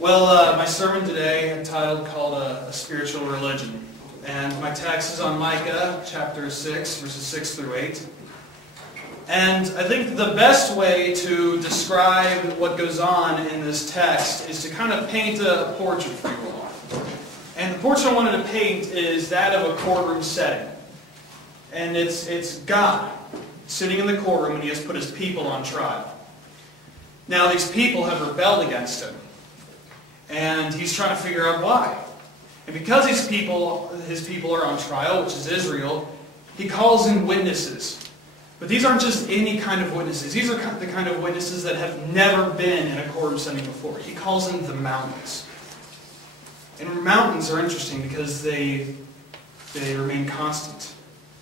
My sermon today entitled called a Spiritual Religion. And my text is on Micah chapter 6, verses 6 through 8. And I think the best way to describe what goes on in this text is to kind of paint a portrait for you all. And the portrait I wanted to paint is that of a courtroom setting. And it's God sitting in the courtroom and He has put His people on trial. Now these people have rebelled against Him. And He's trying to figure out why. And because His people are on trial, which is Israel, He calls in witnesses. But these aren't just any kind of witnesses. These are the kind of witnesses that have never been in a courtroom setting before. He calls in the mountains. And mountains are interesting because they remain constant.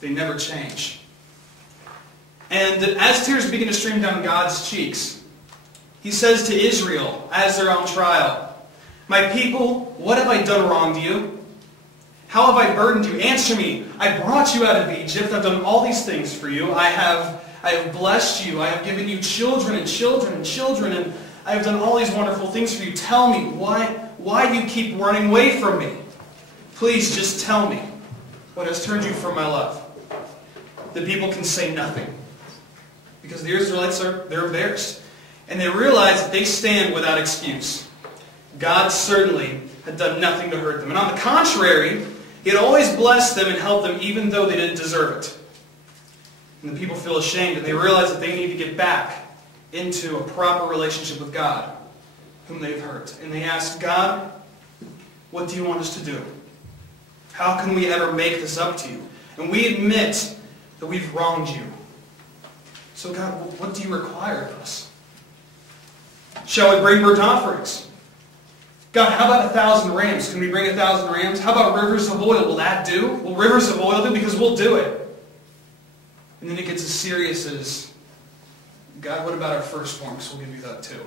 They never change. And as tears begin to stream down God's cheeks, He says to Israel as they're on trial, "My people, what have I done wrong to you? How have I burdened you? Answer me. I brought you out of Egypt. I've done all these things for you. I have blessed you. I have given you children and children and children, and I have done all these wonderful things for you. Tell me, why do you keep running away from me? Please just tell me what has turned you from my love." The people can say nothing because the Israelites they're embarrassed. And they realize that they stand without excuse. God certainly had done nothing to hurt them. And on the contrary, He had always blessed them and helped them even though they didn't deserve it. And the people feel ashamed and they realize that they need to get back into a proper relationship with God, whom they've hurt. And they ask, "God, what do you want us to do? How can we ever make this up to you? And we admit that we've wronged you. So God, what do you require of us? Shall we bring burnt offerings? God, how about 1,000 rams? Can we bring 1,000 rams? How about rivers of oil? Will that do? Will rivers of oil do? Because we'll do it." And then it gets as serious as, "God, what about our firstborn? Because we'll give you that too.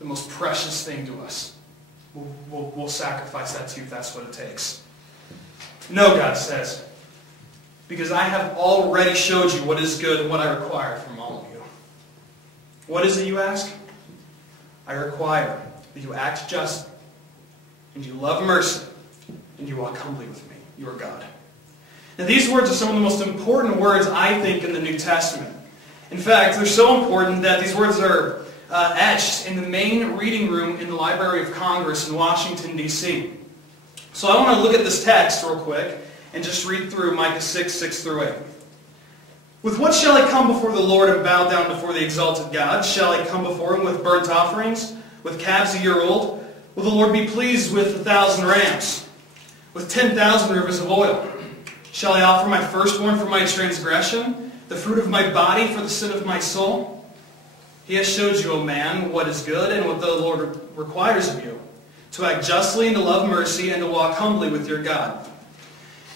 The most precious thing to us. We'll sacrifice that to you if that's what it takes." "No," God says, "because I have already showed you what is good and what I require from all of you." "What is it you ask?" "I require that you act justly, and you love mercy, and you walk humbly with me, your God." Now these words are some of the most important words, I think, in the New Testament. In fact, they're so important that these words are etched in the main reading room in the Library of Congress in Washington, D.C. So I want to look at this text real quick and just read through Micah 6, 6 through 8. "With what shall I come before the Lord and bow down before the exalted God? Shall I come before Him with burnt offerings? With calves a year old? Will the Lord be pleased with 1,000 rams? With 10,000 rivers of oil? Shall I offer my firstborn for my transgression, the fruit of my body for the sin of my soul? He has showed you, O man, what is good and what the Lord requires of you, to act justly and to love mercy and to walk humbly with your God."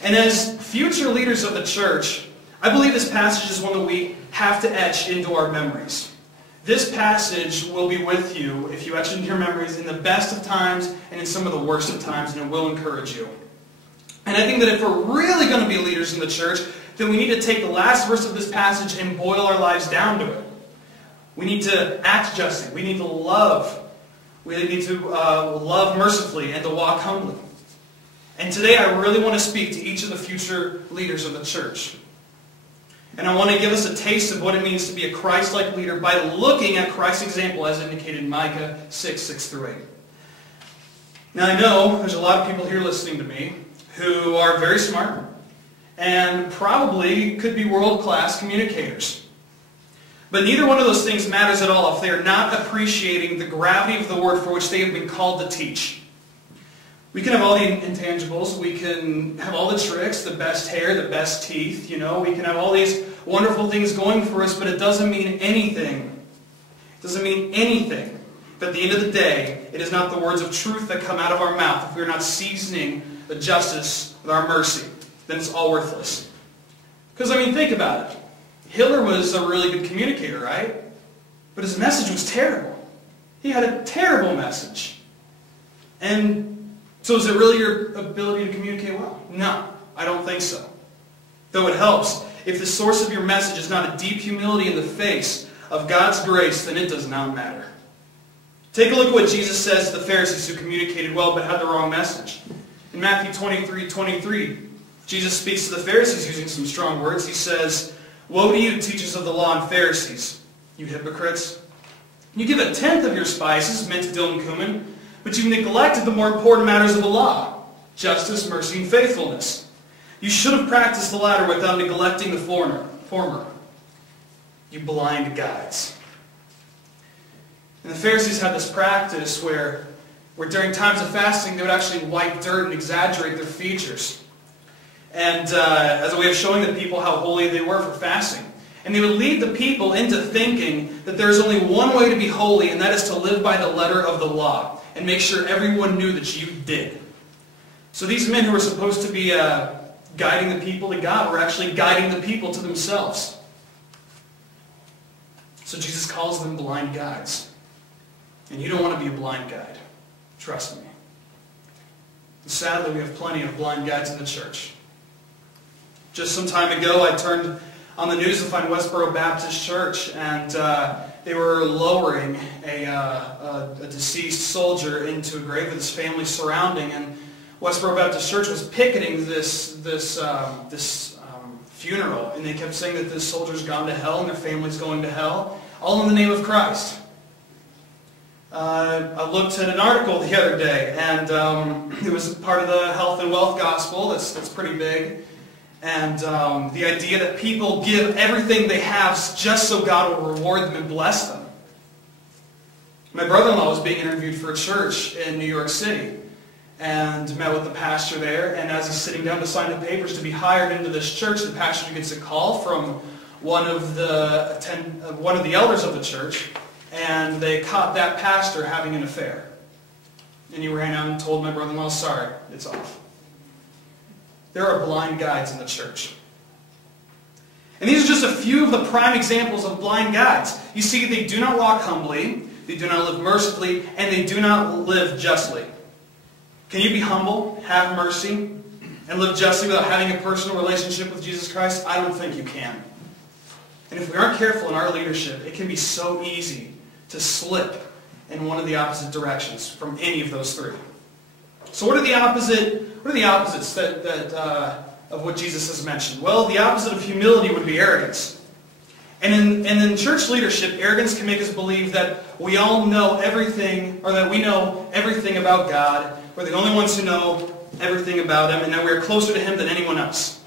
And as future leaders of the church, I believe this passage is one that we have to etch into our memories. This passage will be with you if you etch into your memories in the best of times and in some of the worst of times, and it will encourage you. And I think that if we're really going to be leaders in the church, then we need to take the last verse of this passage and boil our lives down to it. We need to act justly. We need to love. We need to love mercifully and to walk humbly. And today I really want to speak to each of the future leaders of the church. And I want to give us a taste of what it means to be a Christ-like leader by looking at Christ's example as indicated in Micah 6, 6 through 8. Now I know there's a lot of people here listening to me who are very smart and probably could be world-class communicators. But neither one of those things matters at all if they are not appreciating the gravity of the word for which they have been called to teach. We can have all the intangibles, we can have all the tricks, the best hair, the best teeth, we can have all these wonderful things going for us, but it doesn't mean anything. It doesn't mean anything. But at the end of the day, it is not the words of truth that come out of our mouth. If we are not seasoning the justice with our mercy, then it's all worthless. Because, think about it. Hitler was a really good communicator, right? But his message was terrible. He had a terrible message. And so is it really your ability to communicate well? No, I don't think so. Though it helps. If the source of your message is not a deep humility in the face of God's grace, then it does not matter. Take a look at what Jesus says to the Pharisees who communicated well but had the wrong message. In Matthew 23:23, Jesus speaks to the Pharisees using some strong words. He says, "Woe to you, teachers of the law and Pharisees, you hypocrites! You give 1/10 of your spices, mint, dill, and cumin, but you've neglected the more important matters of the law, justice, mercy, and faithfulness. You should have practiced the latter without neglecting the former. You blind guides." And the Pharisees had this practice where during times of fasting they would actually wipe dirt and exaggerate their features. And as a way of showing the people how holy they were for fasting. And they would lead the people into thinking that there is only one way to be holy, and that is to live by the letter of the law and make sure everyone knew that you did. So these men who were supposed to be guiding the people to God were actually guiding the people to themselves. So Jesus calls them blind guides. And you don't want to be a blind guide. Trust me. And sadly, we have plenty of blind guides in the church. Just some time ago, I turned on the news to find Westboro Baptist Church, and they were lowering a deceased soldier into a grave with his family surrounding, and Westboro Baptist Church was picketing this funeral, and they kept saying that this soldier's gone to hell and their family's going to hell, all in the name of Christ. I looked at an article the other day, and it was part of the health and wealth gospel. That's pretty big. And the idea that people give everything they have just so God will reward them and bless them. My brother-in-law was being interviewed for a church in New York City and met with the pastor there. And as he's sitting down to sign the papers to be hired into this church, the pastor gets a call from one of the elders of the church, and they caught that pastor having an affair. And he ran out and told my brother-in-law, "Sorry, it's off." There are blind guides in the church. And these are just a few of the prime examples of blind guides. You see, they do not walk humbly, they do not live mercifully, and they do not live justly. Can you be humble, have mercy, and live justly without having a personal relationship with Jesus Christ? I don't think you can. And if we aren't careful in our leadership, it can be so easy to slip in one of the opposite directions from any of those three. So what are the opposites of what Jesus has mentioned? Well, the opposite of humility would be arrogance. And in church leadership, arrogance can make us believe that we all know everything, or that we know everything about God. We're the only ones who know everything about Him, and that we're closer to Him than anyone else.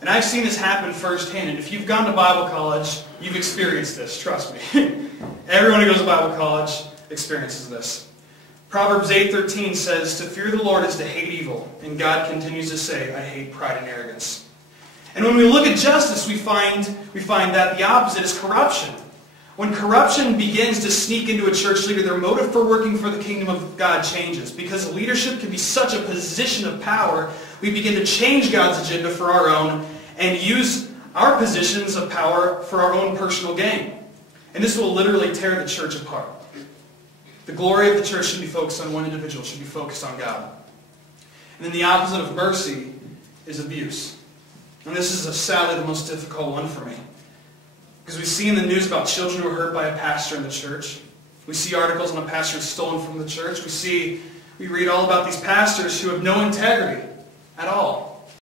And I've seen this happen firsthand. And if you've gone to Bible college, you've experienced this. Trust me. Everyone who goes to Bible college experiences this. Proverbs 8:13 says, "To fear the Lord is to hate evil." And God continues to say, "I hate pride and arrogance." And when we look at justice, we find that the opposite is corruption. When corruption begins to sneak into a church leader, their motive for working for the kingdom of God changes. Because leadership can be such a position of power, we begin to change God's agenda for our own and use our positions of power for our own personal gain. And this will literally tear the church apart. The glory of the church should be focused on one individual, should be focused on God. And then the opposite of mercy is abuse. And this is sadly the most difficult one for me. Because we see in the news about children who are hurt by a pastor in the church. We see articles on a pastor stolen from the church. We read all about these pastors who have no integrity at all.